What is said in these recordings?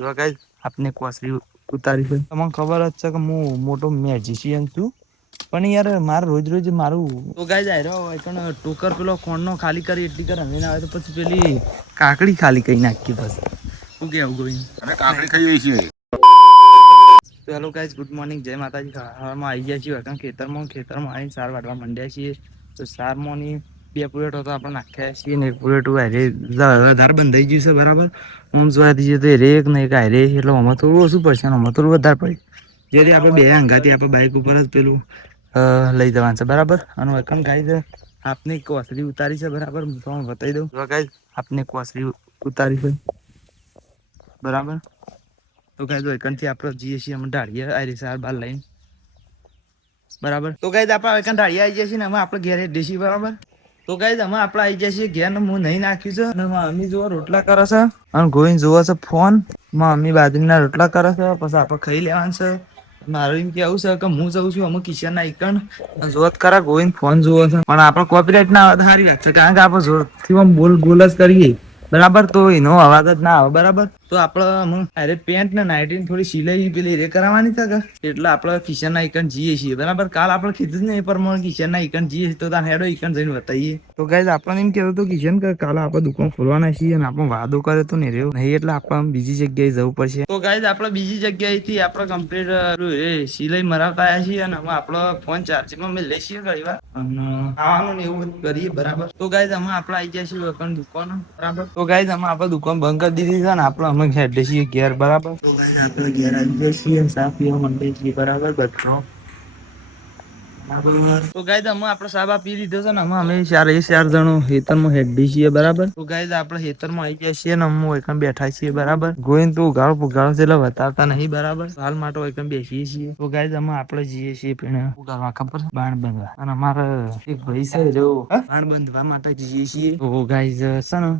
જો ગાઈસ આપને કોસરી ઉતારી છે તમને ખબર જ છે કે હું મોટો મેજિશિયન છું પણ યાર મારે રોજ રોજ મારું તો ગાઈસ આયરો હોય પણ ટોકર પેલો કોણનો ખાલી કરી એટલી કર રમીને આવે તો પછી પેલી કાકડી ખાલી કરી નાખી બસ શું કેવું ગોવિંદ અમે કાકડી ખાઈએ છીએ. તો હેલો ગાઈસ ગુડ મોર્નિંગ જય માતાજી હવામાં આવી ગયા છીએ ખેતરમાં આવીને સાર વાટવા માંડ્યા છીએ તો સારમોની બે પુલેટો તો આપણે નાખ્યા છીએ ને એક પુલેટું વધારે બંધાઈ ગયું છે બરાબર ઓમ જોવા દઈએ તો રેક ને એક રે એટલે આમાં થોડું ઓછું પડશે આમાં થોડું વધારે પડે જેથી આપણે બે અંગાથી આપણે બાઈક ઉપર જ પેલું લઈ જવાનું છે બરાબર અને એકમ ગાઈસ આપને કોસરી ઉતારી છે બરાબર હું તમને બતાવી દઉં ગાઈસ આપને કોસરી ઉતારી છે બરાબર તો ગાઈસ એકનથી આપણે જઈએ છીએ અમે ઢાળીએ આ રીસાર બાર લઈને બરાબર તો ગાઈસ આપણે એકન ઢાળીએ આવી જઈએ છીએ ને અમે આપણે ઘેર દેશી બરાબર તો ગાઈસ અમે આપણે આવી જઈએ છીએ ઘેર ને હું નહીં નાખ્યું છે અને મમ્મી જોવા રોટલા કરે છે અને ગોવિંદ જોવે છે ફોન મમ્મી બાજરીના રોટલા કરે છે પછી આપણે ખાઈ લેવાનું છે મારું એમ કેવું છે કે હું જઉં છું અમુક કિચન ના એકણ જોત ખરા ગોવિંદ ફોન જોવે છે પણ આપણે કોપીરાઈટ ના આવે સારી વાત છે કારણ કે આપણે જોરથી બોલ જ કરીએ બરાબર તો એનો અવાજ જ ના આવે બરાબર તો આપણે અરે પેન્ટ ને નાઇટી થોડી સિલાઈ પેલી રે કરાવવાની છે કે એટલે આપણે કિચન ના એકણ જઈએ છીએ બરાબર કાલ આપણે કીધું ને એ પ્રમાણે કિચન ના એકણ જઈએ તો ત્યાં હેડો એકણ જઈને બતાવીએ તો ગાઈસ આપણને એમ કહેવું હતું કિચન કે કાલે આપણે દુકાન ખોલવાના છીએ અને આપણે વાદો કરે તો નહીં રહ્યો નહીં એટલે આપણે બીજી જગ્યાએ જવું પડશે તો ગાઈસ આપણે બીજી જગ્યાએથી આપણે કમ્પ્લીટ સિલાઈ મરાવતા આવ્યા છીએ અને હવે આપણો ફોન ચાર્જિંગમાં મેં લઈ છીએ ઘણી વાર અને ખાવાનું ને એવું બધું કરીએ બરાબર તો ગાઈસ અમે આપણે આવી ગયા છીએ દુકાન બરાબર તો ગાઈસ અમે આપણે દુકાન બંધ કરી દીધી છે ને આપણે અમે હેડે છીએ ઘેર બરાબર તો ગાઈસ આપણે ઘેર આવી ગયા છીએ સાફ પીવા માંડીએ છીએ બરાબર બધો તો ગાઈસ અમે આપણે સાબા પી લીધો છે ને અમે ચાર જણો હેતરમાં હેડી છીએ બરાબર તો ગાઈસ આપણે હેતરમાં આવી ગયા છીએ ને અમે એકમ બેઠા છીએ બરાબર ગોઈન તું ઉગાડો પુગાડો છે એટલે બતાવતા નહીં બરાબર હાલ માટે એકમ બેસીએ છીએ તો ગાઈસ અમે આપણે જઈએ છીએ પીણે ઉગાડવા ખબર બાણ બંધવા અને અમારે એક ભાઈ છે જો બાણ બંધવા માટે જઈએ છીએ તો ગાઈસ છે ને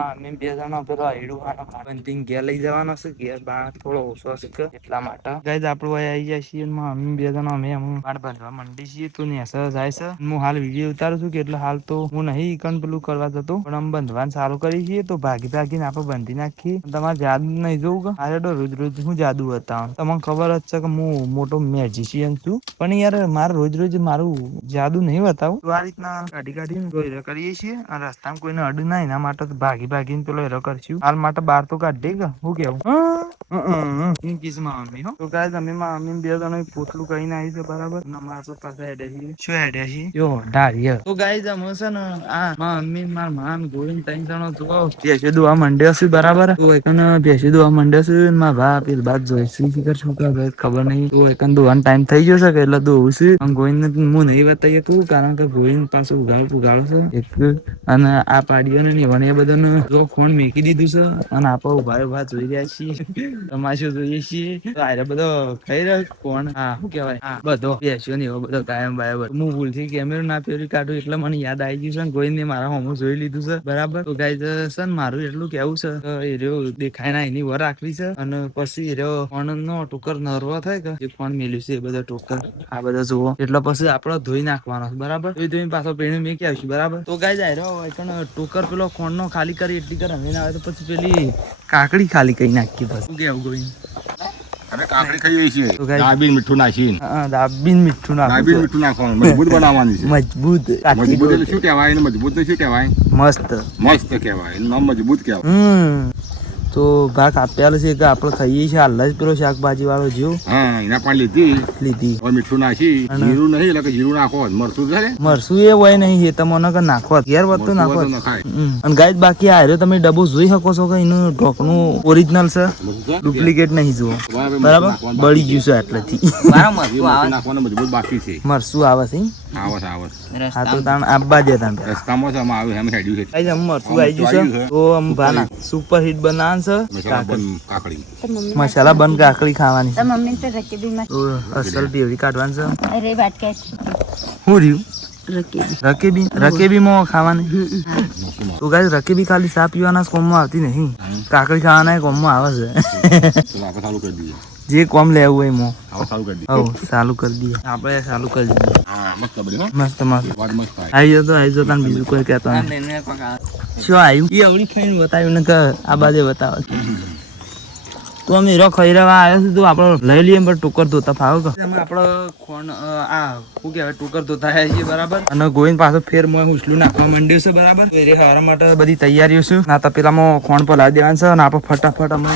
અમે બે જણા પેલો આયડું બંધીને ઘેર લઈ જવાનો છે ઘેર બાણ થોડો ઓછો છે એટલા માટે ગાઈસ આપણે આવી ગયા છીએ અમે બે જણા અમે બાણ બાંધવા માંડી છીએ તો નેસર જાય છે હું હાલ વિડીયો ઉતારું છું કે એટલે હાલ તો હું નહીં ઈકન પેલું કરવા જતો પણ અમે બંધવાનું સારું કરી છીએ તો ભાગીને આપણે બંધી નાખીએ તમારે જાદુ નહીં જોવું કે આ રોજ હું જાદુ બતાવું તમને ખબર જ છે કે હું મોટો મેજિશિયન છું પણ યાર મારે રોજ મારું જાદુ નહીં બતાવું તો આ રીતના કાઢીને કરીએ છીએ અને રસ્તામાં કોઈને અડું ના એના માટે ભાગીને પેલો હેરો કરશું હાલ માટે બહાર તો કાઢી કે હું કેવું કિસમાં મમ્મી હો તો ગાઈસ અમે મમ્મી બે જણા પોટલું કરીને આવી છે બરાબર અમારા પાસે હેડે છીએ શું હેડે છીએ જો ઢાળીએ તો ગાઈસ અમે છે ને આ મમ્મી માર માન ગોવિંદ ત્રણ જણો જો ભેંસો દોવા માંડ્યો છે બરાબર તો એકન ભેંસો દોવા માંડ્યો છે માર ભા પેલી બાદ જોઈશી ફિકર શું કરે ખબર નહીં તો એકન દોવાનો ટાઈમ થઈ ગયો છે કે એટલે દોવું છે ગોવિંદ ને હું નહીં બતાવીએ તું કારણ કે ગોવિંદ પાછું ઉગાડો છે એક અને આ પાડીઓ ને એ બધાને જો ફોન મેકી દીધું છે અને આપણે ઉભા જોઈ રહ્યા છીએ તમાશો જોઈએ છીએ તો આરે બધો ખાઈ રહ્યો કોણ હા શું કહેવાય હા બધો બેસ્યો ને એવો બધો કાયમ બાય હું ભૂલથી કેમેરો ના ફેરી કાઢું એટલે મને યાદ આવી ગયું છે ગોવિંદ ને મારા હોમો જોઈ લીધું છે બરાબર તો ગાઈસ છે મારું એટલું કેવું છે કે એ રહ્યો દેખાય ના એની વર રાખવી છે અને પછી એ રહ્યો ફોન નો ટોકર નરવો થાય કે જે ફોન મેલ્યું છે એ બધા ટોકર આ બધા જુઓ એટલે પછી આપડે ધોઈ નાખવાનો બરાબર એ ધોઈને પાછો પેણી મેકી આવશું બરાબર તો ગાઈસ આયરો હોય ટોકર પેલો ફોન નો ખાલી કરી એટલી કર રમીને આવે તો પછી પેલી કાકડી ખાલી કરી નાખી બસ શું કેવું ગોવિંદ અમે કાકડી ખાઈએ છીએ દાબીન મીઠું નાખીને દાબીન મીઠું નાખવાનું મજબૂત બનાવવાની છે મજબૂત એટલે શું કહેવાય એને મજબૂત ને શું કહેવાય મસ્ત કહેવાય એનું નામ મજબૂત કહેવાય તો ભાગ આપેલો છે કે આપણે ખાઈએ છીએ હાલ જ પેલો શાકભાજી વાળો જીવ હા એના પણ લીધી મીઠું નાખી જીરું નહીં એટલે જીરું નાખો મરસું એ હોય નહીં એ તમને કે નાખો ઘેર વધતું નાખો અને ગાય બાકી આ તમે ડબ્બો જોઈ શકો છો કે એનું ઢોકણું ઓરિજિનલ છે ડુપ્લિકેટ નહીં જુઓ બરાબર બળી ગયું છે એટલેથી મજબૂત બાકી છે મરસું આવે છે હા તો તાણ આબા દે તાણ રસ્તામાં છે અમે હેડ્યું છે મરસું આવી ગયું છે તો આમ ભાના સુપર હિટ બનાવવાનું મસાલા બંધ કાકડી ખાવાની અસલ બેવડી કાઢવાની છે શું રહ્યું રકેબી માં ખાવાની તો ગાઈસ રકેબી ખાલી ચા પીવાના કોમમાં આવતી નહીં કાકડી ખાવાના કોમમાં આવે છે જે કોમ લેવું હોય મો ચાલુ કરી દઈએ આપણે ચાલુ કરી દઈએ મસ્ત આવી જતો તને બીજું કોઈ કહેતો શું આવ્યું એ અવળી ખાઈને બતાવ્યું ને કે આ બાજુ બતાવે તો અમે હીરો ખાઈ રહ્યા આવ્યો છે તો આપણે લઈ લઈએ પણ ટોકર ધોતા ફાવ કે એમાં આપણે ખોણ શું કહેવાય ટોકર ધોતા આવ્યા છીએ બરાબર અને ગોવિંદ પાછો ફેર મોય હુસલું નાખવા માંડ્યું છે બરાબર એ હવા માટે બધી તૈયારીઓ છે ના તો પેલામાં ખોણ પર લાવી દેવાનું છે અને આપણે ફટાફટ અમે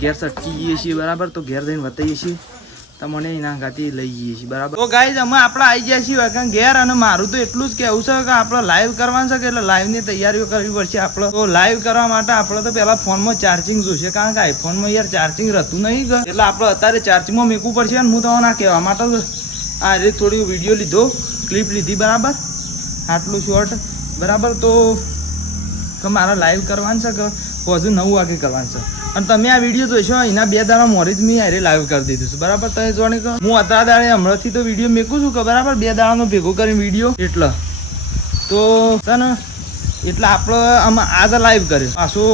ઘેર સટકી જઈએ છીએ બરાબર તો ઘેર જઈને બતાવીએ છીએ તમને એના ગાતી લઈ જઈએ છીએ બરાબર તો ગાઈઝ અમે આપણે આવી ગયા છીએ ઘેર અને મારું તો એટલું જ કહેવું છે કે આપણે લાઈવ કરવાનું છે કે એટલે લાઈવની તૈયારીઓ કરવી પડશે આપણે તો લાઈવ કરવા માટે આપણે તો પહેલા ફોનમાં ચાર્જિંગ જોશે કારણ કે આઈફોનમાં યાર ચાર્જિંગ રહેતું નહીં એટલે આપણે અત્યારે ચાર્જિંગમાં મૂકવું પડશે અને હું તમને કહેવા માટે આ રીતે થોડી વિડીયો લીધો ક્લિપ લીધી બરાબર આટલું શોર્ટ બરાબર તો મારે લાઈવ કરવાનું છે કે હજુ 9 વાગે કરવાનું છે અને તમે આ વિડીયો જોશો એના 2 દાડા મોરી જ મેં આરે લાઈવ કરી દીધું છે બરાબર તમે જોડે હું અત્યારે દાડે હમણાંથી તો વિડીયો મેકું છું કે બરાબર 2 દાડાનો ભેગો કરીને વિડીયો એટલે તો છે ને એટલે આપણે આમાં આજે લાઈવ કર્યો પાછો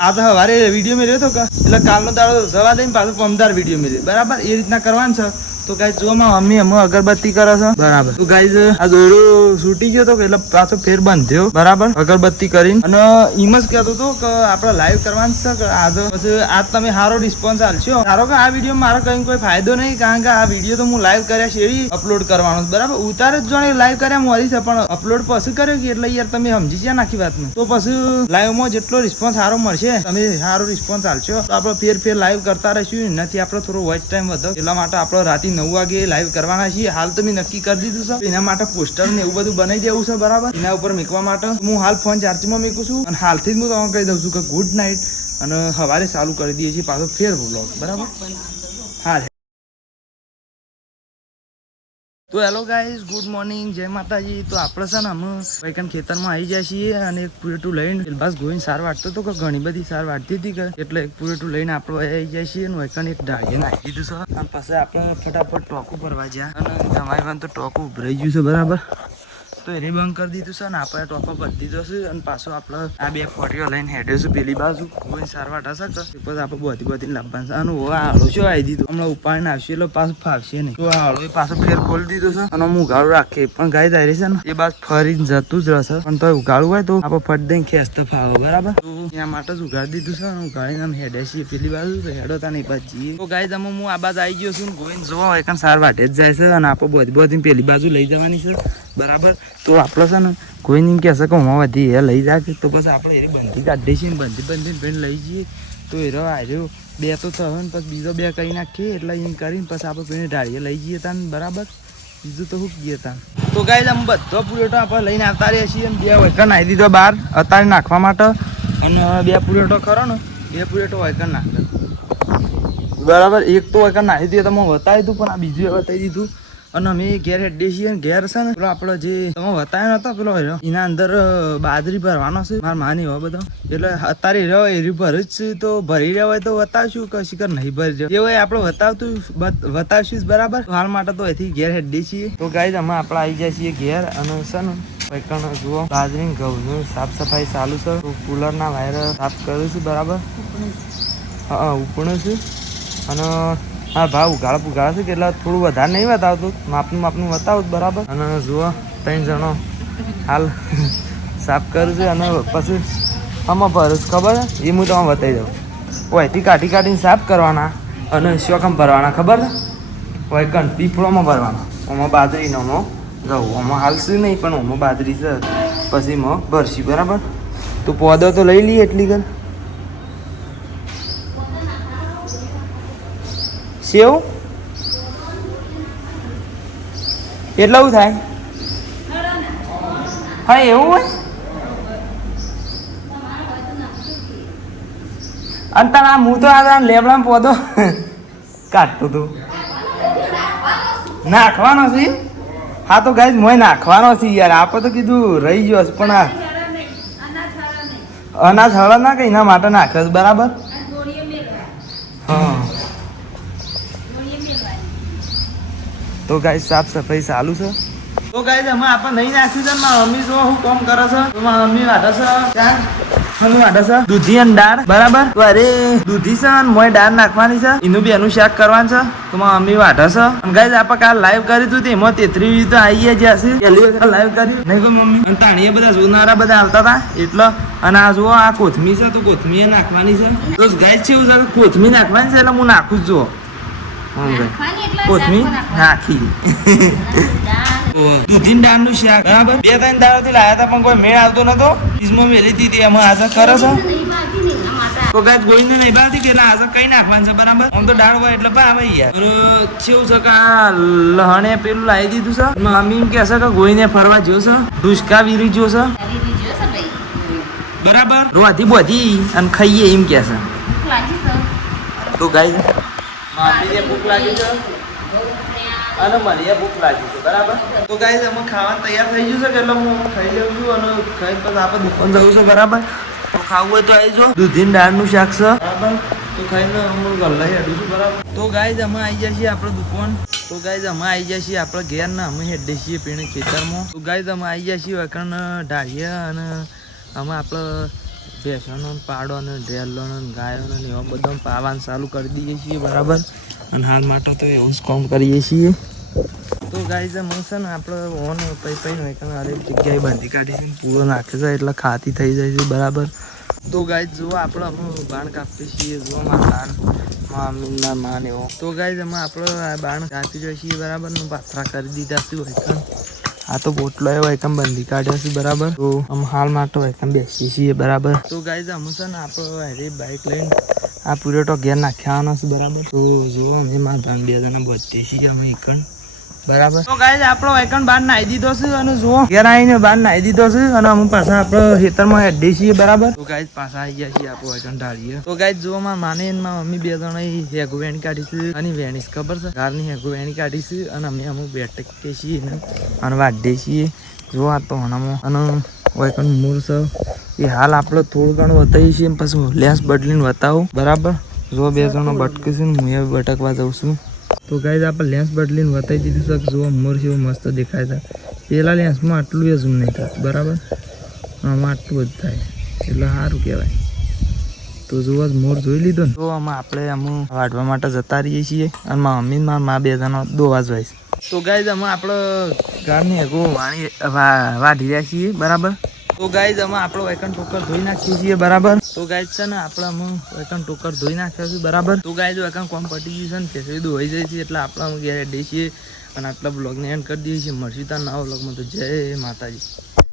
આજે સવારે વિડીયો મેળ્યો હતો કે એટલે કાલનો દાડો જવા દઈને પાછો પમદાર વિડીયો મેળ્યો બરાબર એ રીતના કરવાનું છે તો ગાઈઝ જો મમ્મી અમે અગરબત્તી કરે છે બરાબર તો ગાઈઝ આ દોરડો છૂટી ગયો તો એટલે પાછો ફેર બાંધ્યો બરાબર અગરબત્તી કરીને અને એમ જ કહેતો હતો કે આપણે લાઈવ કરવાનું છે કે આજે પછી આજ તમે સારો રિસ્પોન્સ આલશો ધારો કે આ વિડીયો મારો કઈ કોઈ ફાયદો નહીં કારણ કે આ વિડીયો તો હું લાઈવ કર્યા શેરી અપલોડ કરવાનો બરાબર ઉતારે જ જોડે લાઈવ કર્યા મોરી છે પણ અપલોડ પછી કર્યો કે એટલે યાર તમે સમજી ગયા નાખી વાત ને તો પછી લાઈવમાં જેટલો રિસ્પોન્સ સારો મળશે તમે સારો રિસ્પોન્સ આલશો તો આપણે ફેર લાઈવ કરતા રહીશું એનાથી આપણે થોડો વોચ ટાઈમ વધો એટલા માટે આપણે રાતે 9 વાગે લાઈવ કરવાના છીએ હાલ તો મેં નક્કી કરી દીધું છે એના માટે પોસ્ટર ને એવું બધું બનાવી દેવું છે બરાબર એના ઉપર મૂકવા માટે હું હાલ ફોન ચાર્જમાં મૂકું છું અને હાલથી જ હું તમને કહી દઉં છું કે ગુડ નાઇટ અને સવારે ચાલુ કરી દઈએ છીએ પાછો ફેર વ્લોગ બરાબર હા તો હેલો ગાઈઝ ગુડ મોર્નિંગ જય માતાજી તો આપણે છે ને અમે વૈકન ખેતરમાં આવી જાય છીએ અને એક પૂરેટું લઈને બસ ગોઈને સાર વાટતો હતો કે ઘણી બધી સાર વાટતી હતી કે એટલે એક પૂરેટું લઈને આપણે આવી જાય છીએ અને વૈકન એક ડાળીએ નાખી દીધું છે અને પાસે આપણે ફટાફટ ટોકું ભરવા ગયા અને તમારી પાસે તો ટોકું ઉભરાઈ ગયું છે બરાબર તો એને બંધ કરી દીધું છે અને આપણે ટોપો ભરી દીધો છે અને પાછો આપણે આ 2 ફોટીઓ લઈને હેડ્યો છે પેલી બાજુ કોઈ સારવાર હશે કે પછી આપણે બધી લાવવાનું છે અને હાળો શું આવી દીધું હમણાં ઉપાડીને આવશે એટલે પાછું ફાવશે નહીં તો હાળો પાછો ફેર ખોલી દીધો છે અને હું ઉગાડું રાખીએ પણ ગાય ધારી છે ને એ બાદ ફરીને જતું જ રહેશે પણ તો ઉગાડવું હોય તો આપણે ફટ દઈને ખેંચતો ફાવે બરાબર તો એના માટે જ ઉગાડી દીધું છે અને ઉગાડીને અમે હેડે છીએ પેલી બાજુ તો હેડો તા નહીં બાજુ જઈએ તો ગાય તમે હું આ બાજુ આવી ગયો છું ગોઈને જોવા હોય કારણ સાર વાટે જ જાય છે અને આપણે બધી પેલી બાજુ લઈ જવાની છે બરાબર તો આપણે છે ને કોઈ નહીં કહેશે કે હું વધી એ લઈ જાય તો પછી આપણે એની બંધી કાઢીએ છીએ બંધી પેન લઈ જઈએ તો એ આવ્યો 2 તો થયો ને પછી બીજો 2 કરી નાખીએ એટલે એમ કરીને પછી આપણે પેલી ઢાળીએ લઈ જઈએ તા બરાબર બીજું તો શું કહીએ તા તો ગાઈઝ અમે બધો પૂરેટો આપણે લઈને આવતા રહીએ છીએ 2 વૈકણ નાખી દીધો બહાર અત્યારે નાખવા માટે અને 2 પૂરેટો ખરો ને 2 પૂરેટો વૈકણ નાખે બરાબર એક તો વૈકણ નાખી દીધું તમે બતાવી દીધું પણ આ બીજું બતાવી દીધું અને અમે ઘેર હેડીએ છીએ ઘેર છે ને પેલો આપણો જે તમે બતાવ્યો નતો પેલો એના અંદર બાજરી ભરવાનો છે મારા માની હોય બધો એટલે અત્યારે રહ્યો એ ભર જ તો ભરી રહ્યો હોય તો બતાવશું કે શિખર નહીં ભરી રહ્યો એ હોય આપણે બતાવશું બરાબર હાલ માટે તો અહીંથી ઘેર હેડીએ છીએ તો ગાઈઝ અમે આપણે આવી જાય છીએ ઘેર અને છે ને વૈકણ જુઓ બાજરી ઘઉંનું સાફ સફાઈ ચાલુ છે તો કુલરના વાયર સાફ કર્યું છે બરાબર હા ઉપણું છે અને હા ભાવ ઉગાડા છે કે એટલે થોડું વધારે નહીં બતાવતું માપનું બતાવું બરાબર અને જુઓ 3 જણો હાલ સાફ કર્યું છે અને પછી આમાં ભરસ ખબર એ હું તમને બતાવી દઉં ઓયથી કાઢીને સાફ કરવાના અને શોકમ ભરવાના ખબર છે વૈકણ પીપળોમાં ભરવાના ઓમાં બાજરીનો ઓમાં ઘઉં ઓમાં હાલશે નહીં પણ ઓમાં બાજરી છે પછી એમાં ભરશી બરાબર તો પોદો તો લઈ લઈએ એટલી કર સેવ એટલું થાય હા એવું હોય અને તારા હું તો આ લેબડામાં પોદો કાઢતો હતો નાખવાનો છે હા તો ગાઈઝ મોય નાખવાનો છે યાર આપણે તો કીધું રહી ગયો છે પણ આ અનાજ હળદ ના કઈ એના માટે નાખે બરાબર હા તો ગાઈઝ સાફ સફાઈ ચાલુ છે તો ગાઈઝ અમે આપણે નહીં નાખ્યું છે મારા મમ્મી જો હું કામ કરે છે તો મારા મમ્મી વાટે છે ત્યાં શું વાટે છે દૂધી અને દાળ બરાબર તો અરે દૂધી છે અને મોય દાળ નાખવાની છે એનું બી એનું શાક કરવાનું છે તો મારા મમ્મી વાટે છે અને ગાઈઝ આપણે કાલ લાઈવ કરી હતું એમાં 33 તો આવી ગયા છે પહેલી વખત લાઈવ કરી નહીં કોઈ મમ્મી અને તાણીએ બધા જોનારા બધા આવતા હતા એટલે અને આ જુઓ આ કોથમી છે તો કોથમી નાખવાની છે તો ગાઈઝ છે એવું છે કોથમી નાખવાની છે એટલે હું નાખું જ જુઓ કોથમી નાખી દૂધી દાળ નું શાક બરાબર 2-3 દાળોથી લાયા હતા પણ કોઈ મેળ આવતો નતો ઈસમાં મેલી હતી એમાં આજે કરે છે તો ગાઈસ ગોઈને નહીં ભાવતી કે એટલે આજે કઈ નાખવાનું છે બરાબર આમ તો દાળ હોય એટલે ભાવે યાર અને કેવું છે કે આ લહણે પેલું લાવી દીધું છે મમ્મી એમ કહે છે કે ગોઈને ફરવા જ્યો છે ઢુસકા વીરી જ્યો છે બરાબર રોધી બોધી અને ખાઈએ એમ કહે છે તો ગાઈસ મામીને ભૂખ લાગી છે અને મને ભૂખ લાગી છે બરાબર તો ગાઈસ અમે ખાવા તૈયાર થઈ ગયું છે કે એટલે હું ખાઈ લઉં છું અને ખાઈ પછી આપણે દુકાન જવું છે બરાબર તો ખાવું હોય તો આવી જો દૂધીની દાળનું શાક છે બરાબર તો ખાઈને હું ગલ્લા હેડું છું બરાબર તો ગાઈસ અમે આવી ગયા છીએ આપણે દુકાન તો ગાઈસ અમે આવી ગયા છીએ આપણે ઘેર ને અમે હેડે છીએ પીણે ખેતરમાં તો ગાઈસ અમે આવી ગયા છીએ વકણ ઢાળિયા અને અમે આપણે ભેંસોનો પાડો અને ઢેલો અને ગાયોનો ને એવા બધા પાવાનું ચાલુ કરી દઈએ છીએ બરાબર અને હાલ માટે તો એવું જ કામ કરીએ છીએ તો ગાઈઝ અમે છે ને આપણે ઓન પૈ હરેક જગ્યાએ બાંધી કાઢી છે પૂરો નાખે છે એટલે ખાતી થઈ જાય છે બરાબર તો ગાઈઝ જુઓ આપણે અમે બાણ કાપીએ છીએ જુઓ મારા મામીના માન એવો તો ગાઈઝ અમે આપણે બાણ કાપી જાય છીએ બરાબર ને પાથરા કરી દીધા છે વૈકન આ તો બોટલો એવો એકમ બંધી કાઢ્યા છે બરાબર તો અમે હાલ માટે એકમ બેસીએ છીએ બરાબર તો ગાઈઝ અમે છે ને આપણે હરે બાઇક લઈને આ પૂરેટો ઘેર નાખ્યાવાનો છે બરાબર તો જુઓ અમે મારા ભાઈ 2 જણા બધીએ છીએ અમે એકણ બરાબર તો ગાઈઝ આપણો વાયકણ બાર નાઈ દીધો છે અને જુઓ ઘેર આવીને બાર નાઈ દીધો છે અને અમે પાછા આપણે ખેતરમાં હેડીએ છીએ બરાબર તો ગાઈઝ પાછા આવી ગયા છીએ આપણો વાયકણ ઢાળીએ તો ગાઈઝ જુઓ મારા માને અને મારા મમ્મી 2 જણા હેગુ વેણી કાઢી છે અને વેણીશ ખબર છે ઘરની હેગુ વેણી કાઢી છે અને અમે અમુક બેઠકીએ છીએ અને વાઢીએ છીએ જુઓ આ તો હણામાં અને વાયકણ મૂળ છે એ હાલ આપણે થોડું ઘણું બતાવીએ છીએ પછી લેન્સ બદલીને બતાવું બરાબર જો 2 જણો ભટકે છે ને હું ભટકવા જાઉં છું તો ગાઈઝ આપણે લેન્સ બદલીને બતાવી દીધું છે જુઓ મોર જેવો મસ્ત દેખાય છે પેલા લેન્સમાં આટલું એ ઝૂમ નહીં થતું બરાબર આમાં આટલું જ થાય એટલે સારું કહેવાય તો જુઓ મોર જોઈ લીધો ને તો આમાં આપણે આમ વાઢવા માટે જતા રહીએ છીએ અને મારા મમ્મી મારા 2 જણા દોવા જ હોય છે તો ગાઈઝ અમે આપણે ગામની હેગો વાઢી રહ્યા છીએ બરાબર તો ગાઈઝ અમે આપણો વાયકણ ટોકર ધોઈ નાખીએ છીએ બરાબર તો ગાઈઝ છે ને આપણે અમે વાયકણ ટોકર ધોઈ નાખ્યા છે બરાબર તો ગાઈઝ વાયકણ કોમ પટી ગયું છે ને ખેસરી ધોઈ જાય છે એટલે આપણે અમે ઘેર હેડીએ છીએ અને આટલા બ્લોગને એન્ડ કરી દઈએ છીએ મળશું ત્યાં નવા બ્લોગમાં તો જય માતાજી.